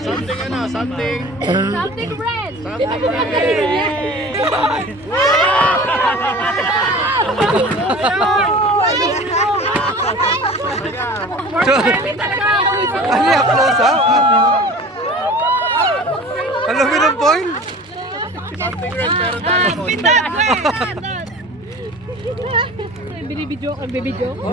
Something ano, something. Something red. Something red. Ano yung close up? Aluminum foil? Something red, meron tayo po. Binibidyo ko, bibidyo ko.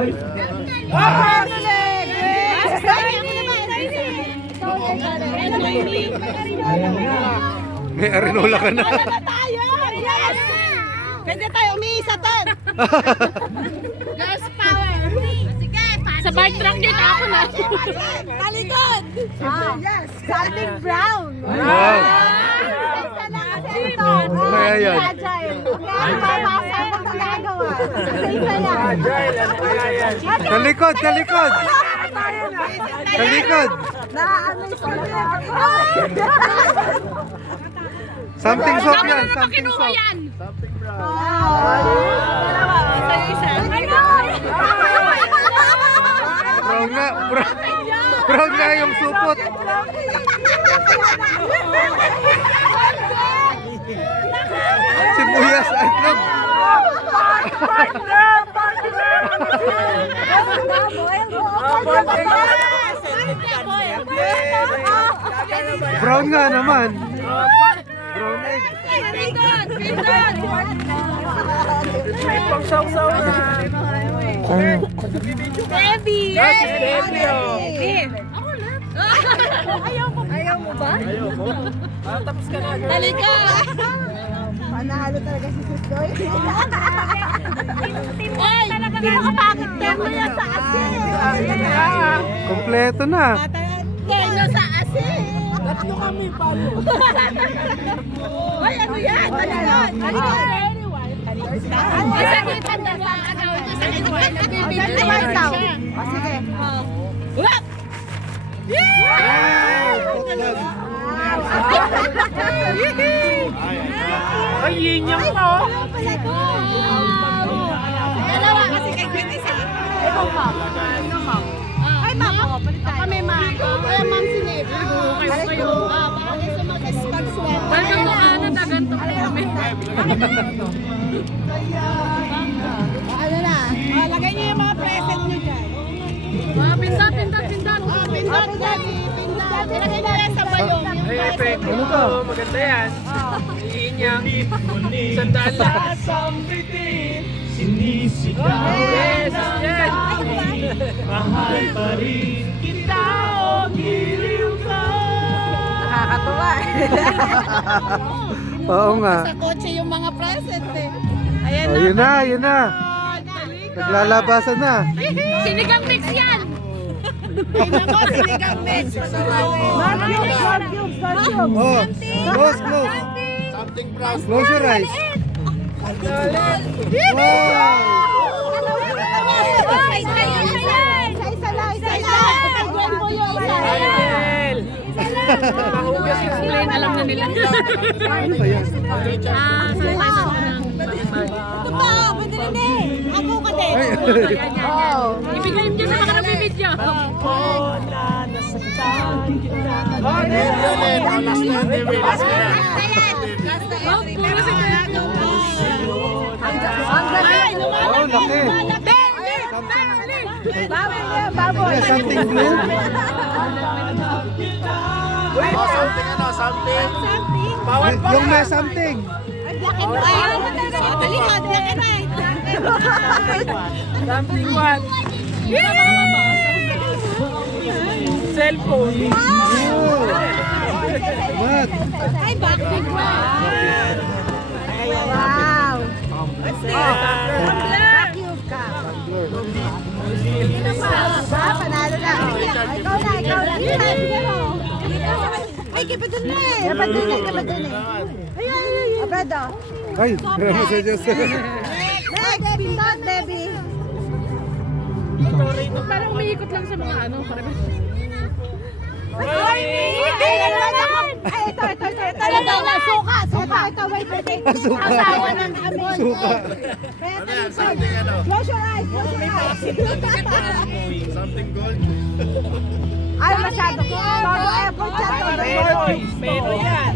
May arinola ka na. Pwede tayo umiisa ton. Girls power. Sa bike track din ako na. Talikod. Yes. Something brown. Wow. Kaya yan. Talikod, talikod. Talikod. Something soap yan, something soap. Something brown. Brown nga, brown nga yung supot. Sibuyas at itlog. Brown nga naman. Brown egg. Debbie! Ayaw mo ba? Ayaw mo? Tapos ka na. Halika! Panahalo talaga si Susoy. Ay! Pinakapakit tempo yan sa asin! Kompleto na. Kaya sa asin! Tatlo kami palo. Ay, ano yan? Talikod! Talikod! Ay, sakitan na sa ano. Sakitan na bibili siya. Sige. Wap! Ay, yun yung ko. Dalawa kasi kay Gwen isa. Ikaw pa. Ay, ma'am. Kami, ma'am. Ay, ma'am, sinip. Kayo. Baka sa mag-skag swap. Welcome to Canada. Ganto kami. Ano na? Lagay niyo yung mga present niyo dyan. Pindot, pindot, pindot. Pindot, Daddy. Pindot. Ilagay niyo yan sa bayong. Ay, effect. Ano to? Maganda yan. Iinyang. Sandala. Yes, yes. Mahal pa rin kita o giliw ka. Nakakatuwa. Oo nga. Sa kotse yung mga present eh. Ayan Oh, yun na, yun na. Talikod. Naglalabasan na. Sinigang mix yan. Ako, sinigang mix. Oh, close, close. Something brown. Close your eyes. Wow! Isa lang. Gwen mo yung isa. Ariel! Mahugas yung Explain, alam na nila. Ano ba yan? Sanitizer ko ng Ito pa, pwede rin eh. Ako ka din. Ay, Ibigay niyo sa mga nabibidyo. Oh, David! Oh, last na, David. Last na yan. Oh, puro si David. Ay, oh, laki. baboy. Yeah, something blue. Oh, something ano, something. Bawal pa Yung may something. Black and white. Talikod, black and white. Something what? Cellphone. Oh. What? Ay, backbig wow. Vacuum ka. Panalo na. Ikaw na. Ay, kipa dun na eh. Kipa dun eh. Ay. Abrado. Ay, grabe sa Diyos. Next, pindot, Debbie. Parang umiikot lang sa mga ano. Ay, ito. Talaga na, suka. Ito, wait. Suka. Asawa ng amin. Suka. Kaya Ano yan? talikod. Something ano? Close your eyes. Something gold. Ay, masyado. Todo effort siya. Todo effort. Pero yan.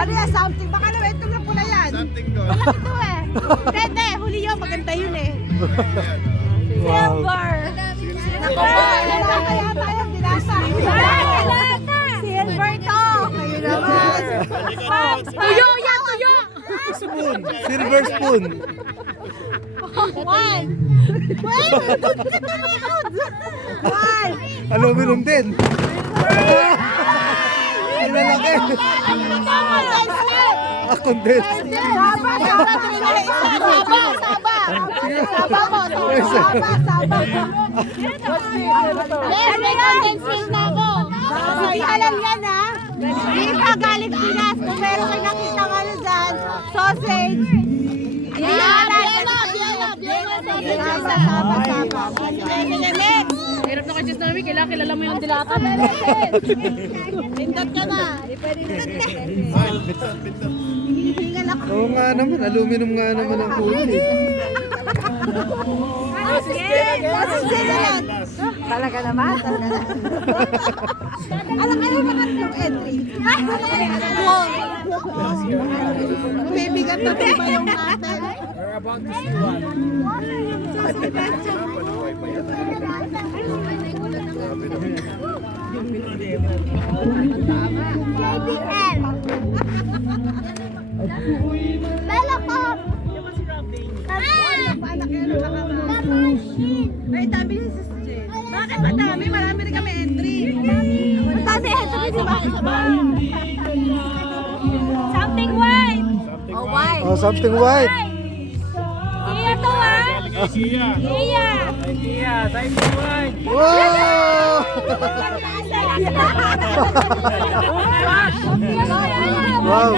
Ano yan? Something. Baka naman itong na pula yan. Something doon. Malaki to eh. Pwede. Huli yun. Maganda yun eh. Wow. Naku, nilata yata yung dinasa. Silver to. Kayo naman. Tuyo yan, tuyo. Spoon. Silver spoon. One. Wait, one. Aluminum din. Ay, malaki. Ah, condensed. Saba, saba, saba, saba. Saba mo, saba, saba. Yes, may condensed milk na ako. Hindi alam yan ha. Hindi pa galing Pinas. Kung meron kayo nakita nga na dyan, sausage. Saba, saba, saba. Hirap na kasi namin, kailangan kilala mo yung dilata. Pindot ka na. Ay, bitot. Hihingan ako. Oo nga naman, aluminum nga naman ang kulay. Talaga naman. Alam mo yung entry. Bumibigat na ba yung natin? We're about to see one. Ay, dami ni Sis Jen. Bakit madami? Marami rin kami entry. Madami entry, di ba? Something white! Oh, why? Oh, something white. Iya to ah! Iya! Idea, time to one. Wow! Wow.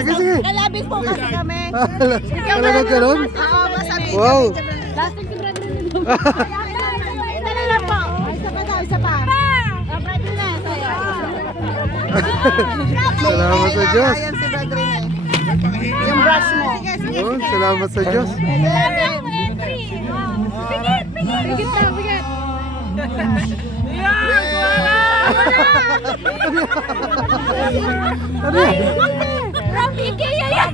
Sige, sige. Kalabis po kasi kami. Talaga ganun? Oo, masabi. Wow. Plastic si Brad rin. Dali lang po. Isa pa daw, isa pa. Brad na. Salamat sa Diyos. Ayan si Brad rin eh. Yung brush mo. Sige, sige. Oh, salamat sa Diyos. Pigit! Pigit! Pigit na, pigit! Ano yan? From Ikea yan!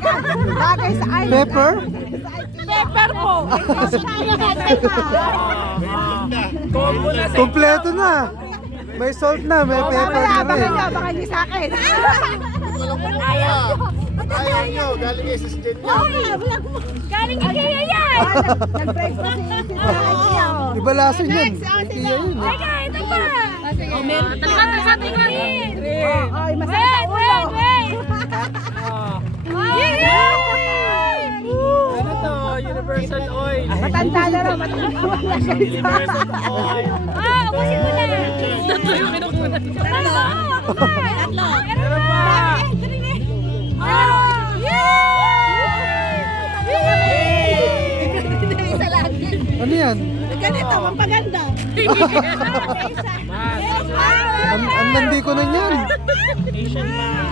Bagay sa island. Pepper? Pepper po! Combo na sa Kompleto na. May salt na, may pepper na Baka rin. nyo, baka nyo sa akin. Ayaw nyo, galing kay Sis Jen yan. Galing Ikea yan! Nag-break pa si Ikea. Iba lasa yan. Sige. Teka, ito pa! Talaga sa ating rin! Ay, masarap ang ulo. ano to? Universal Oil. Matanda na rin, matanda na Universal Oil. Ubusin mo na! Tatlo yung kinukunan. Tatlo! Tatlo! Meron pa. Isa lang. Ano yan? Ganito, mampaganda. Ang landi ko na yan. Asian man.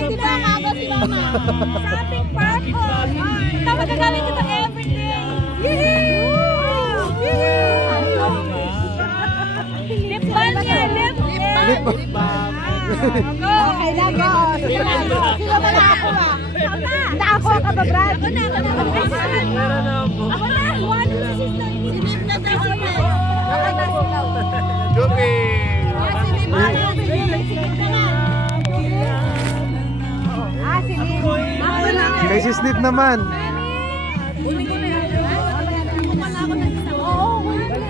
Di ba nga si Mama? Sa ating purple. Ito magagamit ito everyday. Lip balm yan, lip balm. Go! Kailangan. Sino ba na ako ba? Na ako ka ba, Brad? Ako na. Meron na po. Ako na. One, two, sinip na daw. Jupi! Kay si Snip naman.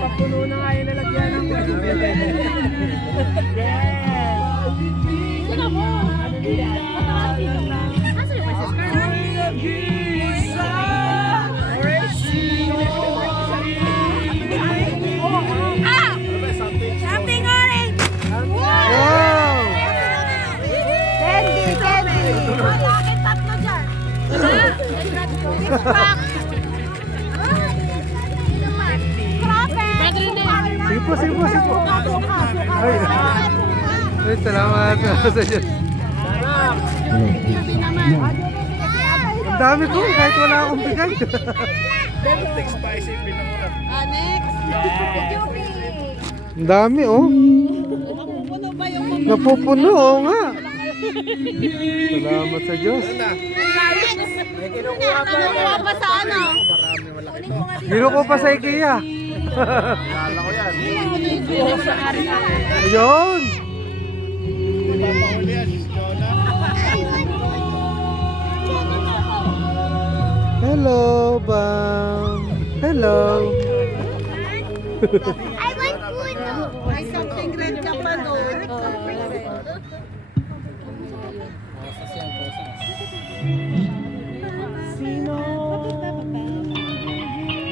Papuno na nga yung lalagyan ng Something orange! Wow! Candy, candy. Bakit tatlo dyan? Sige po, sige po, sige po. Ay, ay, salamat sa Diyos. Ang dami ko, kahit wala akong bigay. Spicy pinangurat. Next. Ang dami, oh. Napupuno ba yung mga... Napupuno, oo nga. Salamat sa Diyos. Nakuha pa sa ano? Gino ko pa sa IKEA. Kilala ko yan. Ayun. Pinapahuli yan, si Jonah. Hello, Bam. Hello. May something red ka pa doon.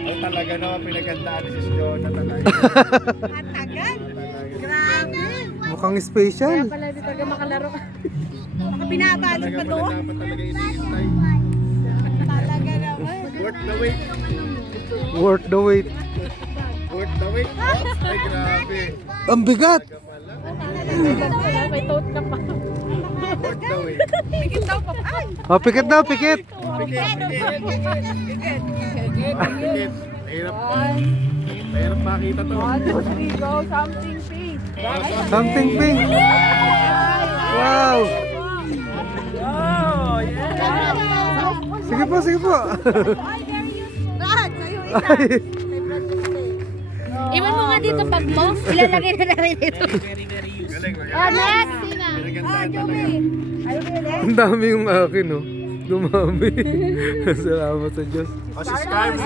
Ay talaga naman pinagandaan ni si Jonah talaga. Matagal. Grabe. Mukhang special. Baka binabalot pa doon. Dapat talaga iniintay. Talaga naman. Worth the wait. Worth the wait. Worth the wait. Ay grabe. Ang bigat. May tote na pa. Worth the wait. Pikit daw pa. Ay! Oh, pikit daw, pikit. Pikit. Mahirap pa. Mahirap makita to. 1, 2, 3, go. Something please. Something pink. Wow. Sige po, sige po. Brad, sa'yo isa. Ay. Iwan mo nga dito pag mo. Ilalagay na namin dito. Galing. Next, Sina. Pinagandaan talaga. Ang dami yung akin, oh. Dumami. Salamat sa Diyos. O si Scarf.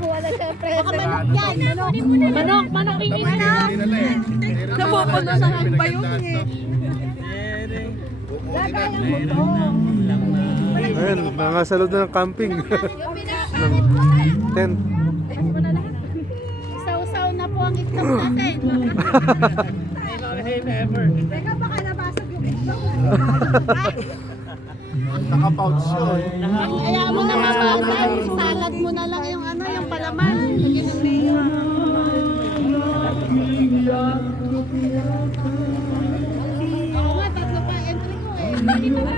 Wala siya, friend. Baka manok yan. Manok yung ina. Napupuno sa pa yun eh. Ayan, nangasalod na ng camping. Ng tent. Isaw-saw na po ang itlog natin. Teka, baka nabasag yung itlog. Naka-pouch yun. Kaya mo na mabasag. Salad mo na lang yung ano, yung palaman. Lagyan ng mayo. Ako nga, tatlo pa entry ko eh. Dito ba?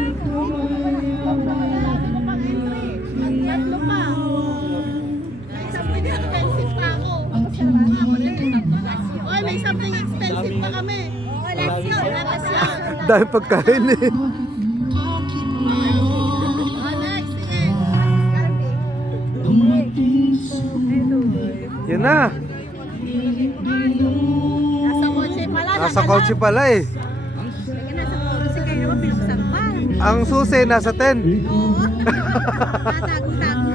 Tatlo pang entry. Tatlo pa. May something expensive pa ako. Oy, may something expensive pa kami. Last yun. Dahil pagkain eh. Next, sige. Yan na. Nasa kotse pala. Nasa kotse pala eh. Sige, nasa kotse kayo naman pinuksan pa. Ang susi nasa tent. Tago-tago.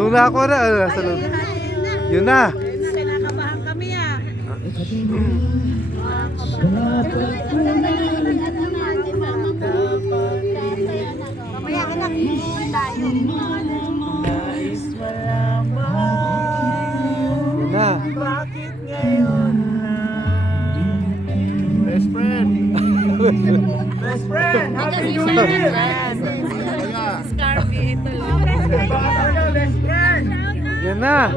Nung na ako na, nasa loob. Yun na. Kinakabahan kami ah. Mamaya anak, hindi tayo. Yun na. Best friend. Best friend! Happy New Kaya. Scarfie, ito lang. Best friend! Yan na.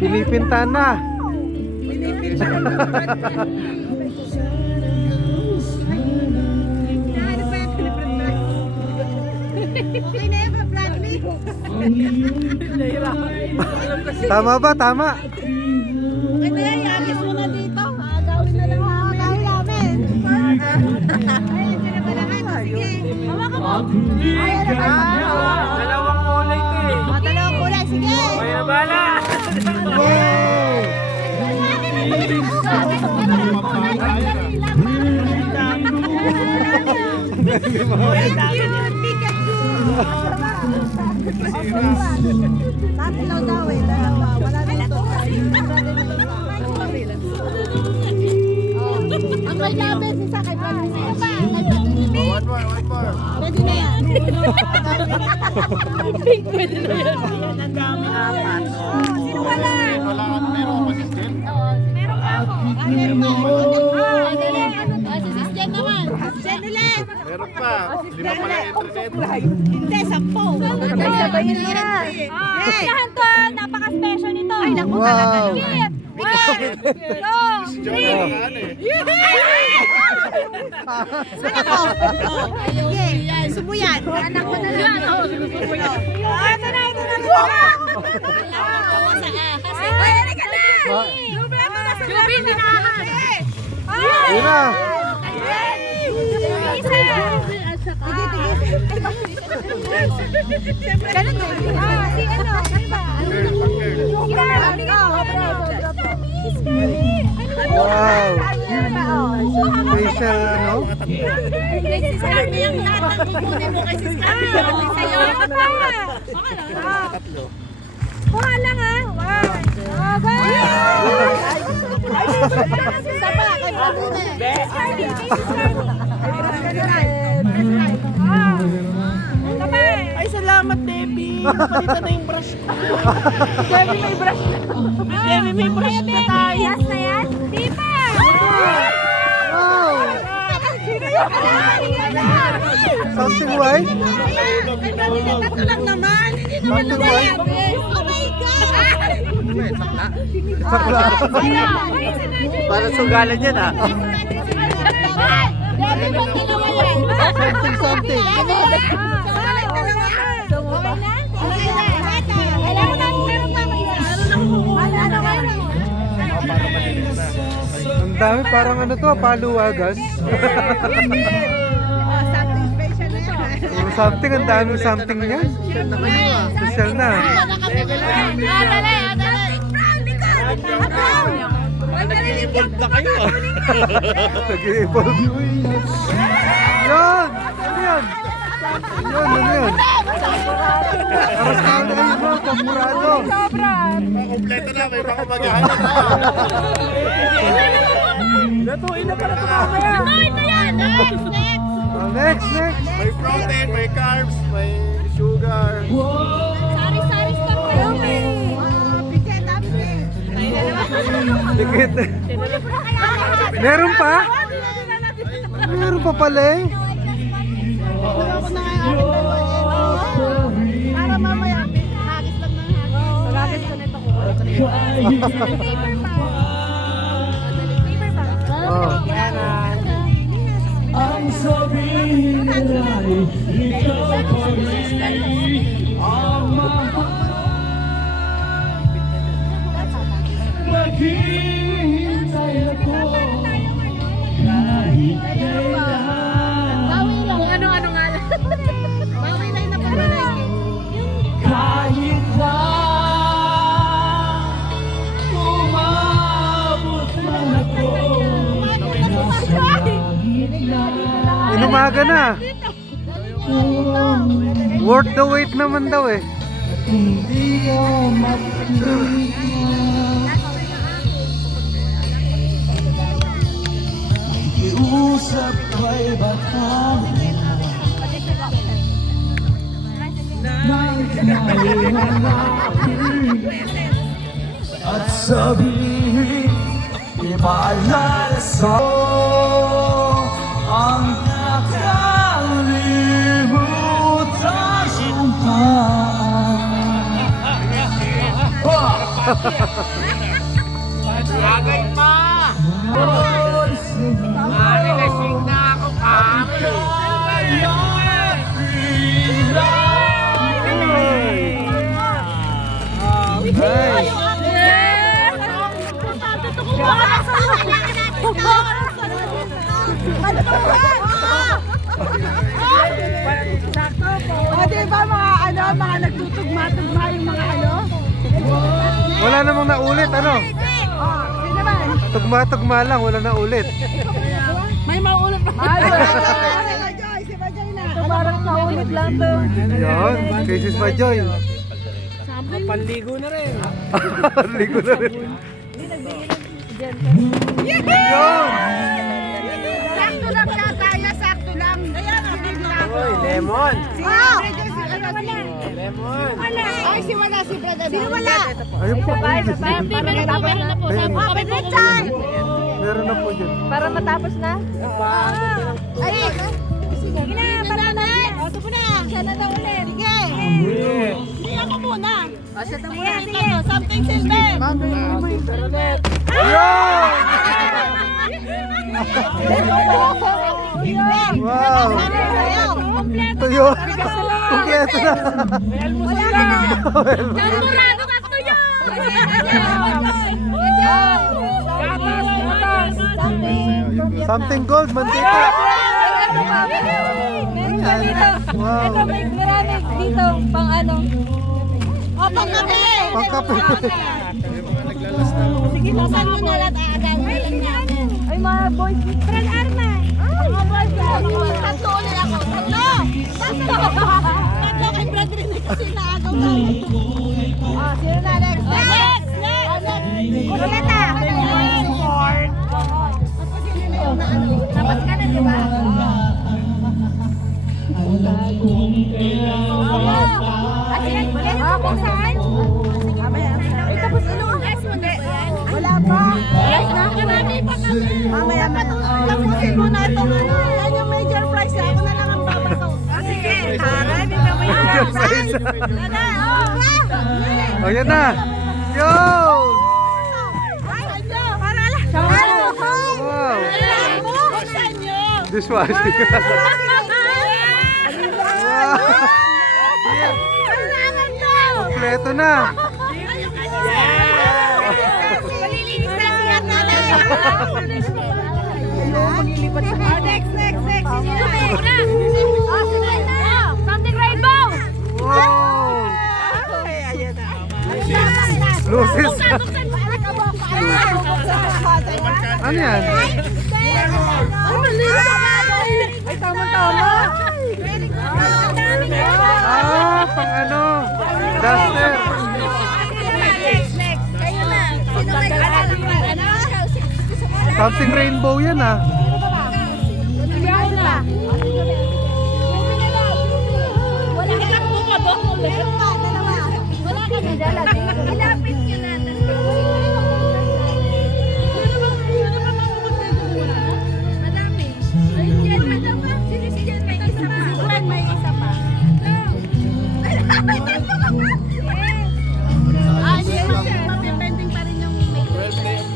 Pinipinta na. Okay na yun, Bradley. Tama ba? Tama. Okay na yan, iagis mo na dito. Gawin na lang namin. Gawin namin. Ay, hindi na pala kayo. Sige, hawakan mo. Ay, ano ba? Dalawang kulay to eh. Dalawang kulay, sige. May nabala! Yay! Tatlo daw eh, dalawa. Wala dito. Ang may labes, isa kay Palusi. One more. Pwede na yan. Pwede na yan. Ang dami apat. Sino wala? Wala ka, meron ka pa si Jen? Meron pa ako. Meron pa ako. Si Sis Jen naman. Jen ulit. Meron pa. Lima pala internet. Hindi, 10. Sabay na yan. Kailangan to, napaka-special nito. Ay, naku, Wow. talaga. Si Joe yung ano eh. Anak ko. Sige, gusto mo yan. Anak ko na lang. Ito na. Ay, halika na. Jubi, hindi nakakasi. Yun na. Ganun din. Si ano? Ano ba? Wow. Facial, ano? Kuha lang ha. Wow. Sapa, kay Pagune. Ay, salamat, Debbie. Palitan na yung brush ko. Debbie, may brush na. Debbie, may brush na tayo. Yes na yan? Di pa! Wow. Sino yung Something white? Tatlo lang naman. Hindi naman Something naman. white? Oh my God! Sakla. Para sugalan yan, ah. Dati ba dalawa yan? Something. Okay na? Okay na. Kailangan namin meron pa may isa. Ano ba? Ang dami, parang ano to, paluwagan. Something special na yan. Something, ang dami something niya. Social na. Involved na kayo, ah. Nag-evolve. Yan! Ano yan? Yan, ano yan? Aras ka na kayo, bro. Kampurado. Kompleto na, may mga mag-ahanap na. Natuin na pala ito. Next. May protein, may carbs, may sugar. Dikit. Meron pa? Meron pa pala eh. Para mamaya, hagis lang ng hagis. Hagis ko nito ko. Oh. Ang sabihin ay ikaw pa rin ang maghihintay ako kahit kailan. Bawi lang. Ano nga lang. Bawi lang na parang. Kahit na umabot man ako nasa gitna. Inumaga na. Worth the wait naman daw eh. Hindi ko makikita. Iusap ko'y batang naihanapin at sabihin ipaalala sa'yo ang nakalimutan Agay pa! Lasing na ako, pangit. Nice. O, diba mga nagtutugma-tugma yung mga ano? Wala namang naulit, ano? Sino naman? Tugma-tugma lang, wala naulit. May maulit pa. Si Majoy na. Parang maulit lang to. Yun, Cases Majoy. Panligo na rin. Ligo na rin. Yun! Sakto lang siya tayo, sakto lang. Oy, lemon. Lemon. Ay, si wala, si Brother. Sino wala? Ayun po. Meron na po. Open red time. Meron na po dyan. Para matapos na? Ay! Sige na, para na. O, ito po na. Siya na ulit. Sige. Hindi ako muna. Something silver. Wow! Ito yun. Kumpleto na. Kalmurado ka to yun! Something gold, mantika. Wow. Ito may marami dito pang ano. O, pangkape! Pangkape. Sige, lasan mo na lahat agad. Ay mga boys. Fred Arman. Mga boys. Tatlo ulit ako. Tatlo kay Brad rin kasi naagaw na. Sino na next? Next! Kuleta. Tapos ka na, di ba? Kung saan? Ay, tapos ano ang S mo na yan? Wala pa. Yes, nakarami pa kami. Mamaya pa. Tapusin mo na itong ano. Yan yung major prize. Ako na lang ang babato. Sige. Aray, bigyan mo yan. Oh, yan na. Yo! Wow! Buksan nyo. Dishwashing. Wow! Kompleto na. Malilinis na siya nanay. Next. Something rainbow. Wow! Lucis. Ano yan? Ay, tama-tama. Ah, pang ano? Duster. Kayo na. Sino nag-aaral ng ano? Something rainbow yan ah. Wala ka lang pumadok ulit. Wala ka na dala. Ilapit nyo na. Madami. Ayun, madami. Si Jen may isa pa. Siguran may isa pa. May tatlo ka pa. Yes, mapipending pa rin yung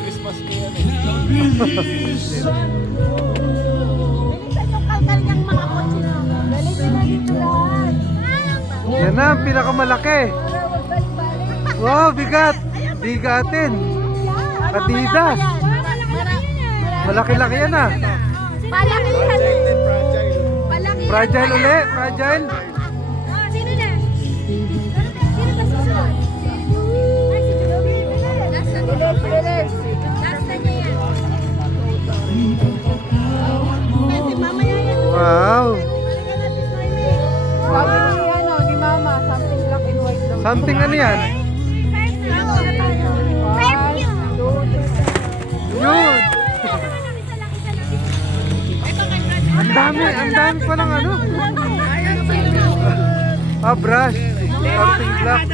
Christmas ko yan bilisan yung kalkal niyang mga kotse na. Galing na dito lahat. Yan na, ang pinakamalaki. Wow, bigat. Bigatin. Adidas. Malaki-laki yan ah. Palakihan. Palaki. Fragile ulit, fragile. Sino na? Sino ba susunod? Ay, si Joey. Last na niya. Last na niya yan. Kasi mamaya yan. Wow. Sabi ni ano, ni Mama, something black and white daw. Something ano yan? Yun. Ang dami palang ano. Ah, brush. Something black.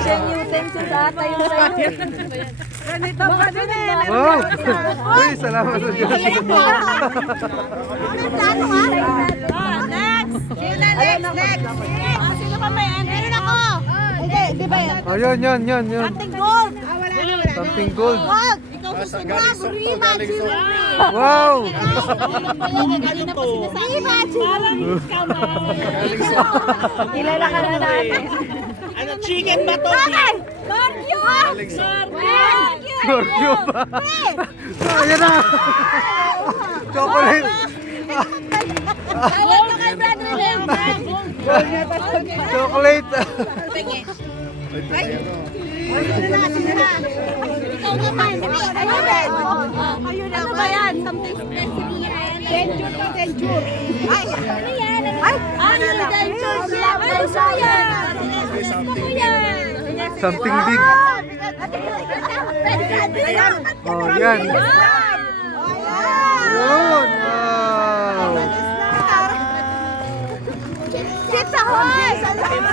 Jen utensils ata yung sa'yo. Ganito pa din eh. Wow. Uy, salamat sa Diyos. Next. Sino pa may end? Meron ako. Hindi, di ba yan? Oh, yun. Something gold. Wala na. Something gold. Gold. Ikaw susunod. Galing Sokto, galing Sokto. Wow. Kanina pa sinasabi. Kilala ka na natin. Ano, chicken ba to? Scorpio! Scorpio pa. Ayan na. Chocolate. Alam ka kay Brad Rilem. Chocolate. Sino na? Ikaw naman. Ayun din. Ano ba yan? Something specific. Denture to denture. Ay! Ano yan? Ay! Denture siya. Ano siya yan? Ano yan? Something big. Oh, yan. Yun. Wow. Chips ahoy! Ano yun?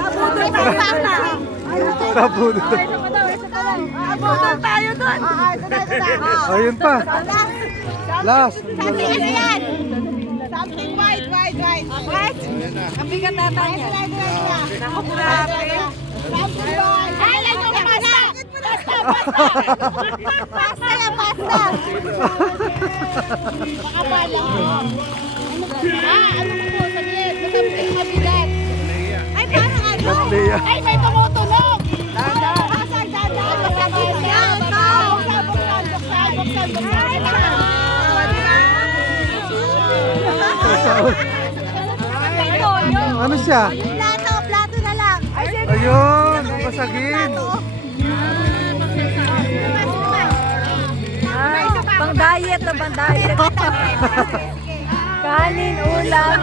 Nabudol tayo sana. Nabudol. Naputol tayo doon. Oh, yun pa. Last. Something ano yan? Something white. White? Ang bigat nata niya. Naku, grabe. Something white. Ay, like yung pasta. Pasta yan, pasta. Baka pala. Ano mo po, saglit. Something mabigat. Ay, parang ano? Katleya. Ay, may tumutunog. Buksan. Ano siya? Plato na lang. Ayun, basagin. Pang diet na pang diet. Kanin, ulam.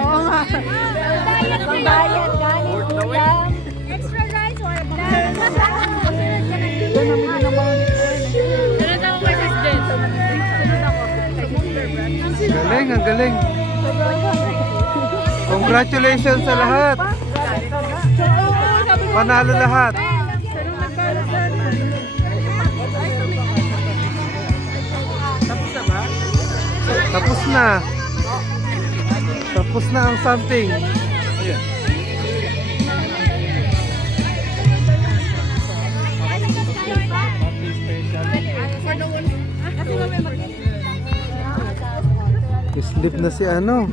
Oo nga. Pang diet, kanin, ulam. Extra rice or Galing, ang galing. Congratulations sa lahat. Panalo lahat. Tapos na. Tapos na ang something. Sleep na si ano.